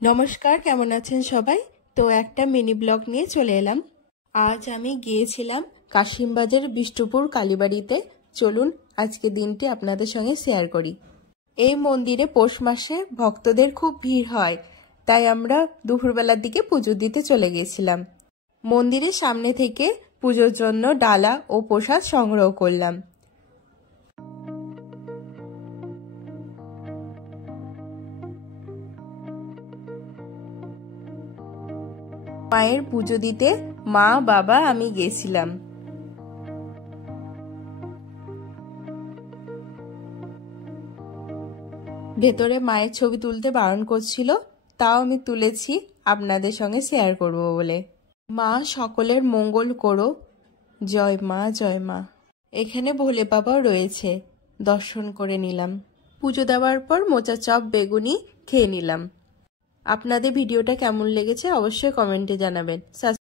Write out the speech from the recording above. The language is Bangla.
नमस्कार केमन आছেন সবাই। তো একটা মিনি ব্লগ নিয়ে চলে এলাম। আজ আমি গিয়েছিলাম কাশিমবাজার বিষ্ণুপুর কালীবাড়িতে। চলুন আজকে দিনটি আপনাদের সঙ্গে শেয়ার করি। এই মন্দিরে পৌষ মাসে ভক্তদের খুব ভিড় হয়, তাই আমরা দুপুরবেলার দিকে পুজো দিতে চলে গিয়েছিলাম। মন্দিরের সামনে থেকে পুজোর জন্য ডালা ও প্রসাদ সংগ্রহ করলাম। মায়ের পুজো দিতে মা বাবা আমি গেছিলাম। ভেতরে মায়ের ছবি তুলতে বারণ করছিল, তাও আমি তুলেছি আপনাদের সঙ্গে শেয়ার করব বলে। মা সকলের মঙ্গল করো, জয় মা জয় মা। এখানে ভোলে বাবাও রয়েছে, দর্শন করে নিলাম। পুজো দেওয়ার পর মোচা চপ বেগুনি খেয়ে নিলাম। আপনাদের ভিডিওটা কেমন লেগেছে অবশ্যই কমেন্টে জানাবেন।